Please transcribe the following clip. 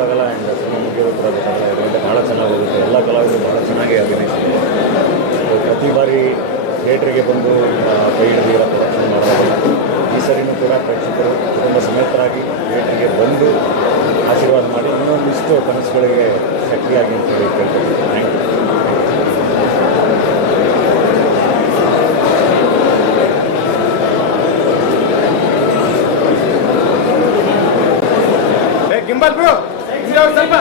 ಗೊತ್ತಾಗಲ್ಲ. And cinema ಮುಗಿಯೋದು ಕೂಡ ಗೊತ್ತಾಗಲ್ಲ. ಇದರಿಂದ ಭಾಳ ಚೆನ್ನಾಗಿ ಹೋಗುತ್ತೆ. ಎಲ್ಲ ಕಲಾವಿದರು ಭಾಳ ಚೆನ್ನಾಗಿ ಅಭಿನಯಿಸಿದ್ದಾರೆ. ಪ್ರತಿ ಬಾರಿ ಥಿಯೇಟ್ರಿಗೆ ಬಂದು ಕೈ ಹಿಡಿದಿರೋ ಪ್ರೊಡಕ್ಷನ್ ಮಾಡೋದಿಲ್ಲ. ಈ ಸರಿನೂ ಕೂಡ ಪ್ರೇಕ್ಷಕರು ಕುಟುಂಬ ಸಮೇತರಾಗಿ ಥಿಯೇಟ್ರಿಗೆ ಬಂದು ಆಶೀರ್ವಾದ ಮಾಡಿ ಇನ್ನೊಂದಿಷ್ಟು ಕನಸುಗಳಿಗೆ ಶಕ್ತಿಯಾಗಿ ಅಂತ ಹೇಳಿ ಕೇಳ್ತೀವಿ. Thank you. ಗಿಂಬಲ್ ಬ್ರೋ ಸ್ವಲ್ಪ